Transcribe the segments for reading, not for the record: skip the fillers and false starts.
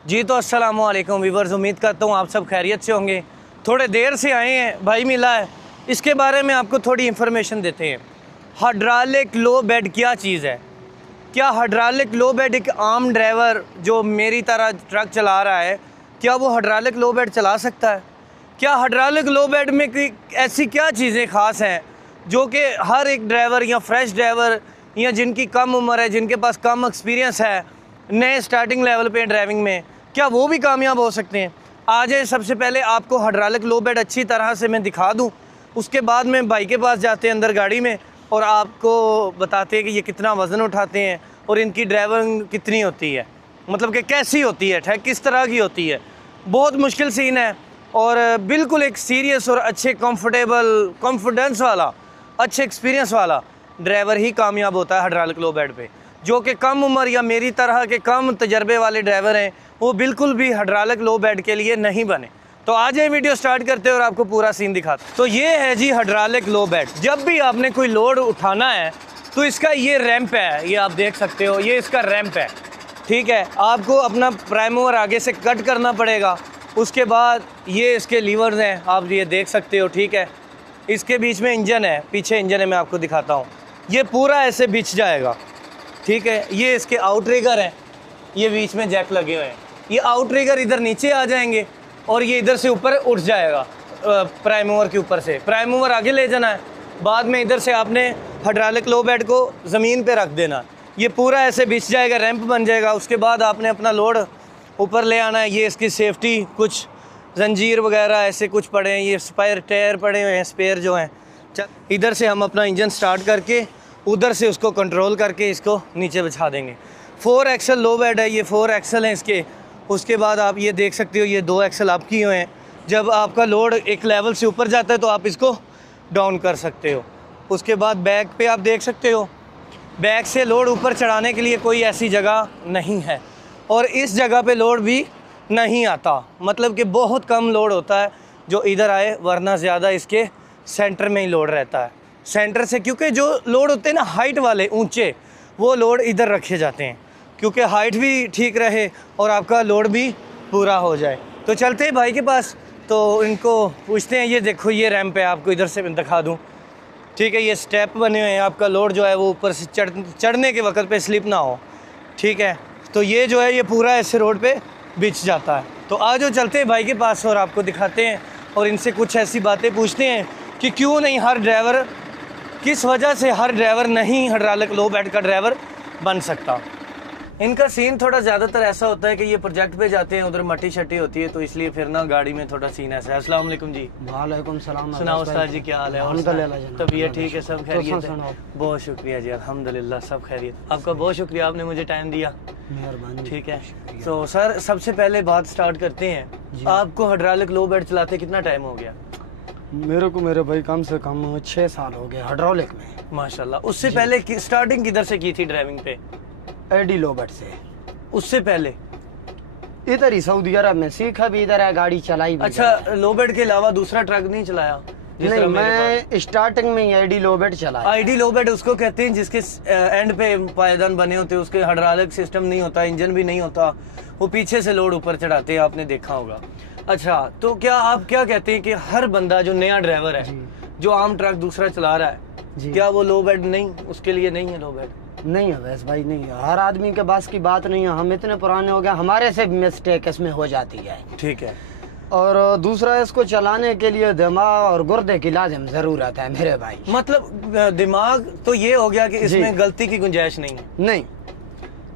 जी तो अस्सलामु अलैकुम व्यूअर्स, उम्मीद करता हूँ आप सब खैरियत से होंगे। थोड़े देर से आए हैं, भाई मिला है, इसके बारे में आपको थोड़ी इन्फॉर्मेशन देते हैं। हाइड्रोलिक लो बेड क्या चीज़ है? क्या हाइड्रोलिक लो बेड एक आम ड्राइवर जो मेरी तरह ट्रक चला रहा है, क्या वो हाइड्रोलिक लो बेड चला सकता है? क्या हाइड्रोलिक लो बेड में ऐसी क्या चीज़ें ख़ास हैं जो कि हर एक ड्राइवर या फ्रेश ड्राइवर या जिनकी कम उम्र है, जिनके पास कम एक्सपीरियंस है, नए स्टार्टिंग लेवल पे ड्राइविंग में, क्या वो भी कामयाब हो सकते हैं? आज सबसे पहले आपको हाइड्रोलिक लो बेड अच्छी तरह से मैं दिखा दूं, उसके बाद में भाई के पास जाते हैं अंदर गाड़ी में और आपको बताते हैं कि ये कितना वज़न उठाते हैं और इनकी ड्राइविंग कितनी होती है, मतलब कि कैसी होती है, किस तरह की होती है। बहुत मुश्किल सीन है और बिल्कुल एक सीरियस और अच्छे कंफर्टेबल कॉन्फिडेंस वाला अच्छे एक्सपीरियंस वाला ड्राइवर ही कामयाब होता है हाइड्रोलिक लो बेड पे। जो कि कम उम्र या मेरी तरह के कम तजर्बे वाले ड्राइवर हैं, वो बिल्कुल भी हाइड्रोलिक लो बेड के लिए नहीं बने। तो आज ये वीडियो स्टार्ट करते हैं और आपको पूरा सीन दिखाते हैं। तो ये है जी हाइड्रोलिक लो बेड। जब भी आपने कोई लोड उठाना है तो इसका ये रैंप है, ये आप देख सकते हो, ये इसका रैंप है, ठीक है। आपको अपना प्राइम मूवर आगे से कट करना पड़ेगा, उसके बाद ये इसके लीवर्स हैं, आप ये देख सकते हो, ठीक है। इसके बीच में इंजन है, पीछे इंजन है, मैं आपको दिखाता हूँ। ये पूरा ऐसे बिछ जाएगा, ठीक है। ये इसके आउटरिगर हैं, ये बीच में जैक लगे हुए हैं, ये आउटरिगर इधर नीचे आ जाएंगे और ये इधर से ऊपर उठ जाएगा प्राइम मूवर के ऊपर से। प्राइम मूवर आगे ले जाना है, बाद में इधर से आपने हाइड्रोलिक लो बेड को ज़मीन पे रख देना, ये पूरा ऐसे बिछ जाएगा, रैंप बन जाएगा। उसके बाद आपने अपना लोड ऊपर ले आना है। ये इसकी सेफ्टी कुछ जंजीर वगैरह ऐसे कुछ पड़े हैं, ये स्पेयर टायर पड़े हुए हैं, स्पेयर जो हैं। इधर से हम अपना इंजन स्टार्ट करके उधर से उसको कंट्रोल करके इसको नीचे बिछा देंगे। 4 एक्सल लो बेड है, ये 4 एक्सल हैं इसके। उसके बाद आप ये देख सकते हो, ये 2 एक्सल आप किए हुए हैं। जब आपका लोड एक लेवल से ऊपर जाता है तो आप इसको डाउन कर सकते हो। उसके बाद बैक पे आप देख सकते हो, बैक से लोड ऊपर चढ़ाने के लिए कोई ऐसी जगह नहीं है और इस जगह पे लोड भी नहीं आता, मतलब कि बहुत कम लोड होता है जो इधर आए, वरना ज़्यादा इसके सेंटर में ही लोड रहता है। सेंटर से, क्योंकि जो लोड होते हैं ना हाइट वाले ऊंचे, वो लोड इधर रखे जाते हैं क्योंकि हाइट भी ठीक रहे और आपका लोड भी पूरा हो जाए। तो चलते हैं भाई के पास, तो इनको पूछते हैं। ये देखो, ये रैंप है, आपको इधर से दिखा दूँ, ठीक है। ये स्टेप बने हुए हैं, आपका लोड जो है वो ऊपर से चढ़ने के वक्त पे स्लिप ना हो, ठीक है। तो ये जो है ये पूरा ऐसे रोड पे बिछ जाता है। तो आज जो चलते हैं भाई के पास और आपको दिखाते हैं और इनसे कुछ ऐसी बातें पूछते हैं कि क्यों नहीं हर ड्राइवर, किस वजह से हर ड्राइवर नहीं हाइड्रोलिक लो बेड का ड्राइवर बन सकता। इनका सीन थोड़ा ज़्यादातर ऐसा होता है कि ये प्रोजेक्ट पे जाते हैं, उधर मट्टी शट्टी होती है, तो इसलिए फिर ना गाड़ी में थोड़ा सीन ऐसा है। अस्सलाम वालेकुम जी। वालेकुम सलाम। सुनाओ उस्ताद जी, क्या हाल है? तबीयत ठीक है? सब खैरियत है? बहुत शुक्रिया जी, अल्हम्दुलिल्लाह सब खैरियत। आपका बहुत शुक्रिया, आपने मुझे टाइम दिया, मेहरबानी। ठीक है। तो सर सबसे पहले बात स्टार्ट करते हैं, आपको हाइड्रोलिक लो बेड चलाते कितना टाइम हो गया? मेरे को मेरे भाई कम से कम 6 साल हो गए हाइड्रोलिक में। माशाल्लाह। उससे पहले स्टार्टिंग किधर से की थी ड्राइविंग पे? एडी लो बेड से। उससे पहले इधर ही सऊदी अरब में सीखा भी, इधर है, गाड़ी चलाई भी। अच्छा, लो बेड के अलावा दूसरा ट्रक नहीं चलाया? नहीं, मैं स्टार्टिंग में ही एडी लो बेड चलाया। आईडी लो बेड उसको कहते हैं जिसके एंड पे पायदान बने होते हैं, उसके हाइड्रोलिक सिस्टम नहीं होता, इंजन भी नहीं होता, वो पीछे से लोड ऊपर चढ़ाते हैं, आपने देखा होगा। अच्छा, तो क्या आप क्या कहते हैं कि हर बंदा जो नया ड्राइवर है, जो आम ट्रक दूसरा चला रहा है, क्या वो लो बेड नहीं, उसके लिए नहीं है लो बेड? नहीं है वैसे भाई, नहीं है। हर आदमी के पास की बात नहीं है, हम इतने पुराने हो गए, हमारे से मिस्टेक इसमें हो जाती है, ठीक है। और दूसरा, इसको चलाने के लिए दिमाग और गुर्दे की लाजिम जरूरत है मेरे भाई। मतलब दिमाग तो ये हो गया कि इसमें गलती की गुंजाइश नहीं है? नहीं,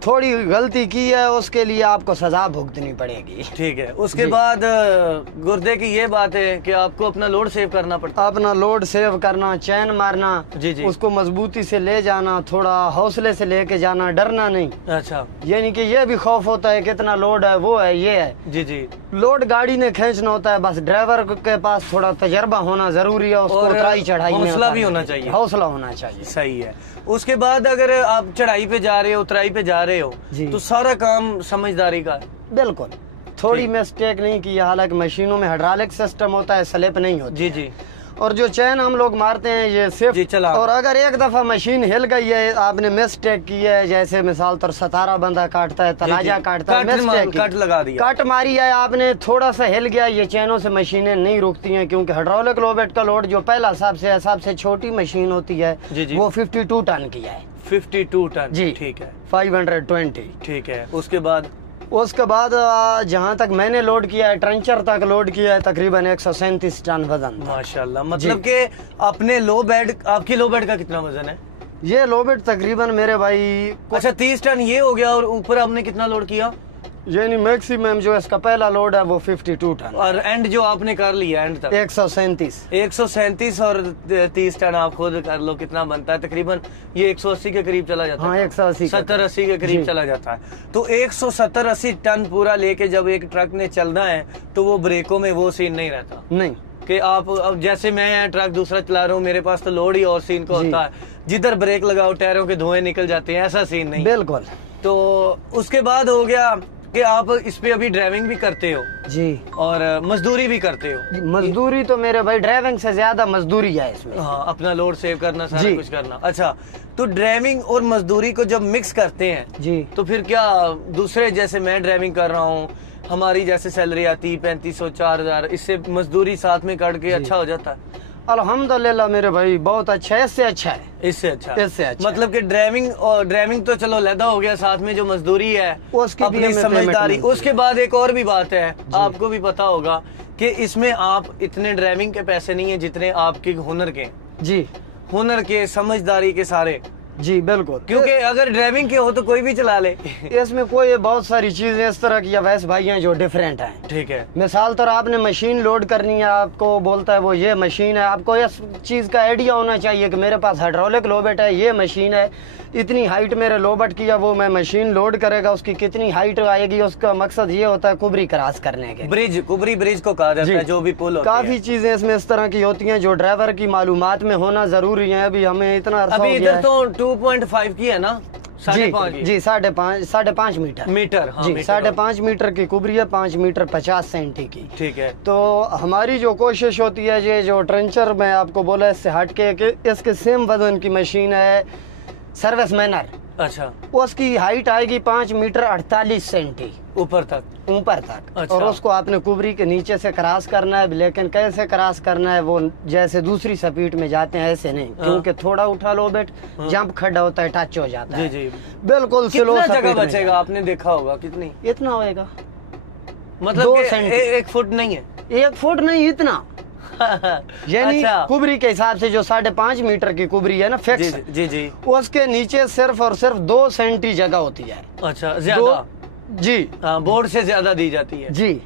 थोड़ी गलती की है उसके लिए आपको सजा भुगतनी पड़ेगी, ठीक है। उसके बाद गुर्दे की ये बात है कि आपको अपना लोड सेव करना पड़ता है। अपना लोड सेव करना, चैन मारना, जी। उसको मजबूती से ले जाना, थोड़ा हौसले से लेके जाना, डरना नहीं। अच्छा, यानी कि ये भी खौफ होता है कितना लोड है, वो है, ये है। जी। लोड गाड़ी ने खींचना होता है, बस ड्राइवर के पास थोड़ा तजर्बा होना जरूरी है, उसको उतराई चढ़ाई में हौसला भी होना चाहिए, हौसला होना चाहिए। सही है। उसके बाद अगर आप चढ़ाई पे जा रहे हो, उतराई पे जा रहे हो, तो सारा काम समझदारी का है। बिल्कुल, थोड़ी मिस्टेक नहीं की। हालांकि मशीनों में हाइड्रोलिक सिस्टम होता है, स्लिप नहीं होती। जी। और जो चैन हम लोग मारते हैं ये सिर्फ जी, चला। और अगर एक दफा मशीन हिल गई है, आपने मिस्टेक की है, जैसे मिसाल तौर सतारा बंदा काटता है, तलाजा काटता है, मिस्टेक कट लगा दिया, कट मारी है आपने, थोड़ा सा हिल गया, ये चैनों से मशीनें नहीं रुकती हैं, क्योंकि हाइड्रोलिक लो बेड का लोड जो पहला सबसे छोटी मशीन होती है वो 52 टन की है। 52 टन जी, ठीक है। 520 ठीक है। उसके बाद जहाँ तक मैंने लोड किया है, ट्रेंचर तक लोड किया है, तकरीबन 137 टन वजन। माशाल्लाह। मतलब कि अपने लो बेड, आपकी लो बेड का कितना वजन है? ये लो बेड तकरीबन मेरे भाई अच्छा 30 टन ये हो गया, और ऊपर आपने कितना लोड किया? यानी मैक्सिमम जो इसका पहला लोड है वो 52 टन, और एंड जो आपने कर लिया एंड तक 137 और 30 टन आप खुद कर लो कितना बनता है, तकरीबन ये 180 के करीब चला जाता है। हाँ, 180 70-80 के करीब चला जाता है। तो 170-80 टन पूरा लेके जब एक ट्रक ने चलना है तो वो ब्रेकों में वो सीन नहीं रहता नहीं कि आप, अब जैसे मैं ट्रक दूसरा चला रहा हूँ, मेरे पास तो लोड ही और सीन का होता है, जिधर ब्रेक लगाओ टायरों के धुएं निकल जाते हैं, ऐसा सीन नहीं। बिल्कुल। तो उसके बाद हो गया कि आप इस पे अभी ड्राइविंग भी करते हो जी, और मजदूरी भी करते हो। मजदूरी तो मेरे भाई ड्राइविंग से ज्यादा मजदूरी है इसमें। हाँ, अपना लोड सेव करना, सारा कुछ करना। अच्छा, तो ड्राइविंग और मजदूरी को जब मिक्स करते हैं जी, तो फिर क्या दूसरे, जैसे मैं ड्राइविंग कर रहा हूँ, हमारी जैसे सैलरी आती 3500 4000, इससे मजदूरी साथ में काट के अच्छा हो जाता है? अल्हम्दुलिल्लाह मेरे भाई बहुत अच्छा है, इससे अच्छा है, इससे अच्छा, इससे अच्छा। मतलब कि ड्राइविंग तो चलो लैदा हो गया, साथ में जो मजदूरी है उसकी अपनी समझदारी। उसके बाद एक और भी बात है, आपको भी पता होगा कि इसमें आप इतने ड्राइविंग के पैसे नहीं है जितने आपके हुनर के, जी, हुनर के, समझदारी के सारे। जी बिल्कुल, क्योंकि अगर ड्राइविंग के हो तो कोई भी चला ले। इसमें कोई बहुत सारी चीजें इस तरह की अवैस भाई हैं जो डिफरेंट हैं। ठीक है। मिसाल तौर आपने मशीन लोड करनी है, आपको बोलता है वो ये मशीन है, आपको इस चीज का आइडिया होना चाहिए कि मेरे पास हाइड्रोलिक लोबेट है, ये मशीन है, इतनी हाइट मेरे लोबट की है, वो मैं मशीन लोड करेगा, उसकी कितनी हाइट आएगी, उसका मकसद ये होता है कुबरी क्रॉस करने के, कुबरी ब्रिज को कहा जाता है, जो भी पुल होता है। काफी चीजें इसमें इस तरह की होती हैं जो ड्राइवर की मालूमात में होना जरूरी है। अभी हमें इतना अभी इधर तो 2.5 की है ना, 5.5 जी, 5.5 मीटर, हाँ, जी 5.5 मीटर की कुबरी है, 5 मीटर 50 सेंटी की। ठीक है। तो हमारी जो कोशिश होती है, ये जो ट्रेंचर मैं आपको बोला इससे हट के कि इसके सेम वजन की मशीन है सर्विस मैनर, अच्छा, उसकी हाइट आएगी 5 मीटर 48 सेंटी ऊपर तक। अच्छा। और उसको आपने कुबरी के नीचे से क्रॉस करना है, लेकिन कैसे क्रॉस करना है वो जैसे दूसरी स्पीड में जाते हैं ऐसे नहीं, क्योंकि थोड़ा उठा लो बेट, जंप खड्डा होता है, टच हो जाता है। जी, बिल्कुल स्लो कितना जगह बचेगा, आपने देखा होगा कितनी? इतना होएगा, मतलब 2 सेंटी, 1 फुट नहीं है, 1 फुट नहीं, इतना। यानी अच्छा। कुबरी के हिसाब से जो 5.5 मीटर की कुबरी है ना फिक्स, जी, उसके नीचे सिर्फ और सिर्फ 2 सेंटी जगह होती है। अच्छा, ज्यादा? जी, बोर्ड से ज्यादा दी जाती है। जी।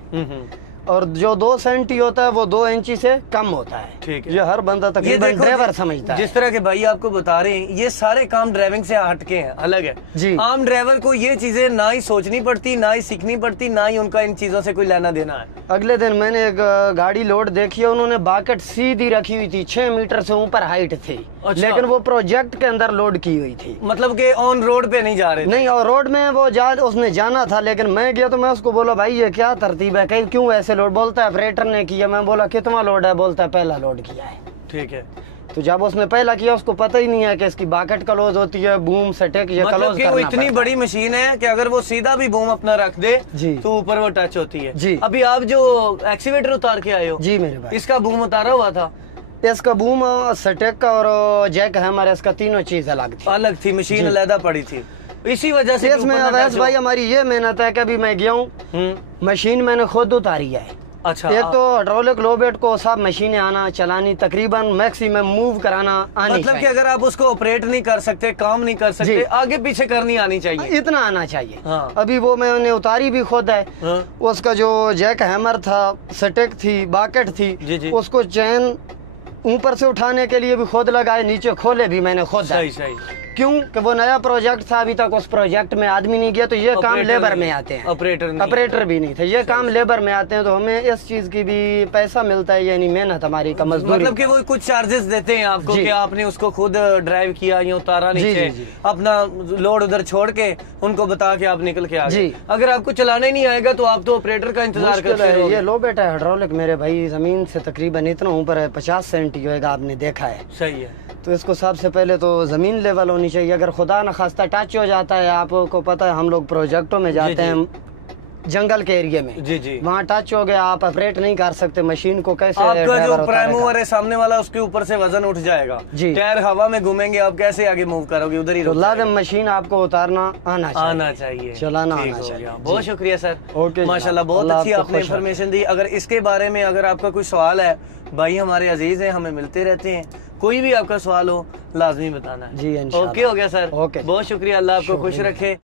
और जो 2 सेंटी होता है वो 2 इंची से कम होता है। ठीक है। ये हर बंदा तकरीबन ड्राइवर समझता है। जिस तरह के भाई आपको बता रहे हैं, ये सारे काम ड्राइविंग से हटके हैं, अलग है जी। आम ड्राइवर को ये चीजें ना ही सोचनी पड़ती, ना ही सीखनी पड़ती, ना ही उनका इन चीजों से कोई लेना देना है। अगले दिन मैंने एक गाड़ी लोड देखी है, उन्होंने बाकेट सीधी रखी हुई थी, 6 मीटर से ऊपर हाइट थी। अच्छा। लेकिन वो प्रोजेक्ट के अंदर लोड की हुई थी, मतलब कि ऑन रोड पे नहीं जा रहे थे। नहीं, और रोड में वो उसने जाना था, लेकिन मैं गया तो मैं उसको बोला भाई ये क्या तरतीब है, कहीं क्यों ऐसे लोड? बोलता है ऑपरेटर ने किया। मैं बोला कितना लोड है? बोलता है पहला लोड किया है। ठीक है। तो जब उसने पहला किया उसको पता ही नहीं है कि इसकी बाकेट क्लोज होती है, बूम सटेक ये मतलब क्लोज कि करना वो इतनी पड़ता बड़ी मशीन है कि अगर वो सीधा भी बूम अपना रख दे जी, तो ऊपर वो टच होती है। जी। अभी आप जो एक्सीवेटर उतार के आए हो, जी मेरे भाई, इसका बूम उतारा हुआ था? इसका बूम सटेक का और जैक है हमारे, इसका तीनों चीज अलग थी, मशीन अलहदा पड़ी थी। इसी वजह से इसमें अवैस भाई हमारी ये मेहनत है कि अभी मैं गया हूँ, मशीन मैंने खुद उतारी है। अच्छा। एक तो हाइड्रोलिक लोबेट को सब मशीनें आना चलानी, तकरीबन मैक्सिमम मूव कराना आनी, मतलब कि अगर आप उसको ऑपरेट नहीं कर सकते, काम नहीं कर सकते, आगे पीछे करनी आनी चाहिए, इतना आना चाहिए। हाँ। अभी वो मैंने उतारी भी खुद है। हाँ। उसका जो जैक हैमर था, सटेक थी, बाकेट थी, जी। उसको चैन ऊपर से उठाने के लिए भी खुद लगाए, नीचे खोले भी मैंने खुद। सही। क्यों कि वो नया प्रोजेक्ट था, अभी तक उस प्रोजेक्ट में आदमी नहीं गया, तो ये काम लेबर में आते हैं, ऑपरेटर भी नहीं थे, ये काम लेबर में आते हैं। तो हमें इस चीज की भी पैसा मिलता है, यानी मेहनत हमारी का मजदूरी। मतलब कि वो कुछ चार्जेस देते हैं आपको कि आपने उसको खुद ड्राइव किया, या उतारा नीचे, अपना लोड उधर छोड़ के उनको बता के आप निकल के आ गए। अगर आपको चलाने नहीं आएगा तो आप तो ऑपरेटर का इंतजार करते हैं। ये लो बेटा हाइड्रोलिक मेरे भाई जमीन से तकरीबन इतना ऊपर है, 50 सेंटी होएगा, आपने देखा है। सही है। तो इसको सबसे पहले तो जमीन लेवल होनी चाहिए। अगर खुदा न खास्ता टच हो जाता है, आपको पता है हम लोग प्रोजेक्टों में जाते हैं जंगल के एरिया में, जी वहाँ टच हो गया, आप ऑपरेट नहीं कर सकते मशीन को, कैसे आपका जो प्राइम मूवर है सामने वाला, उसके ऊपर से वजन उठ जाएगा जी, टायर हवा में घूमेंगे, आप कैसे आगे मूव करोगे, उधर ही तो लाज़िम मशीन आपको उतारना आना चाहिए, चलाना आना चाहिए। बहुत शुक्रिया सर, ओके माशाल्लाह, बहुत अच्छी आपने इन्फॉर्मेशन दी। अगर इसके बारे में अगर आपका कोई सवाल है, भाई हमारे अजीज हैं, हमें मिलते रहते हैं, कोई भी आपका सवाल हो लाजमी बताना है जी। ओके हो गया सर, ओके, बहुत शुक्रिया, अल्लाह आपको खुश रखे।